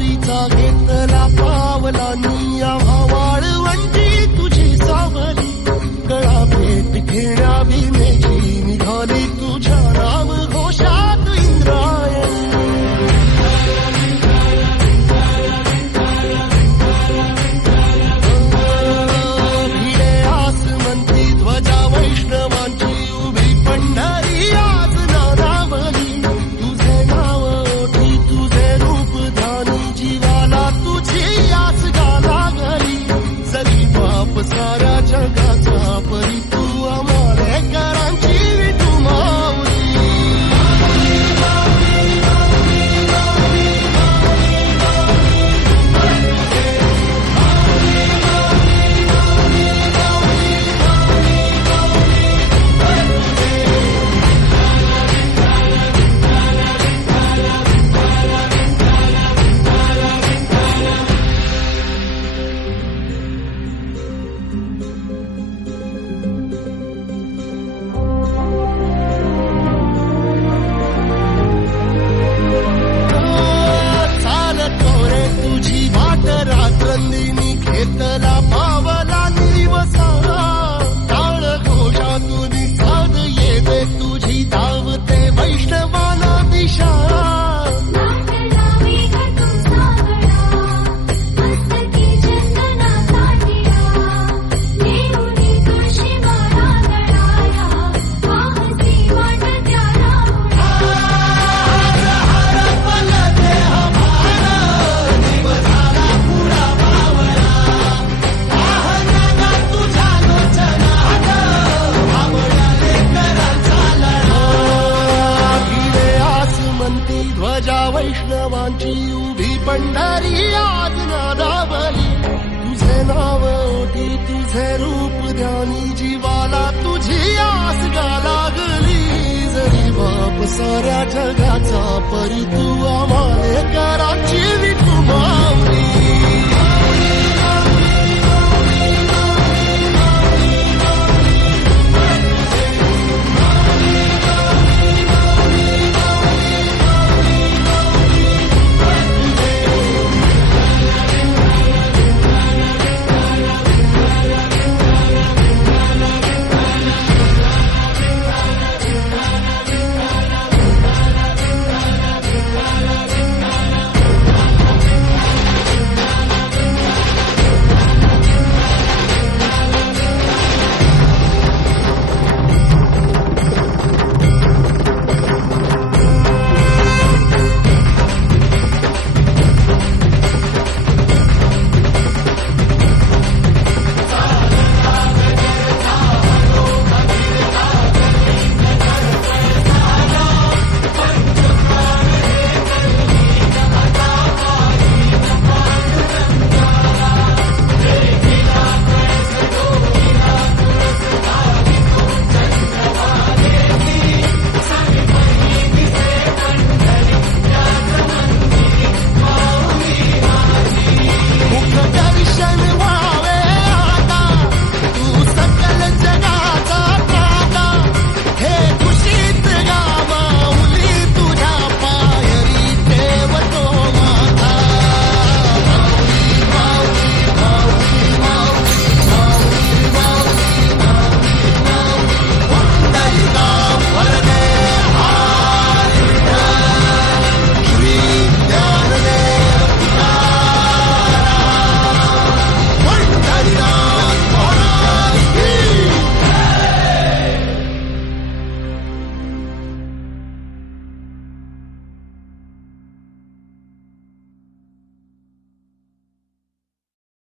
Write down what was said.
वारीचा घेतला पावलांनी आम्हा वाळवंटी तुझी सावली गळा भेट घेण्या भीमेची निघाली तुझ्या नाम घोषात इंद्रायणी भिडे आसमंती ध्वजा वैष्णवांची उभी पंढरी आज नादावली तुझे नाव ओठी तुझे रूप ध्यानी जीवाला तुझी आस लागली जरी बाप साऱ्या जगाचा परी तू आमालेकरांची विठू माऊली तुझी वाट रात्रंदिनी घेतला पावला दिवसा टाळ घोषातून साध येते तुझी धावते वैष्णवाला दिशा ध्वजा वैष्णवांची उभी पंढरी आज नादावली तुझे नाव ओठी तुझे रूप ध्यानी जीवाला तुझी आस लागली जरी बाप साऱ्या जगाचा परी तू आमालेकरांची विठू माऊली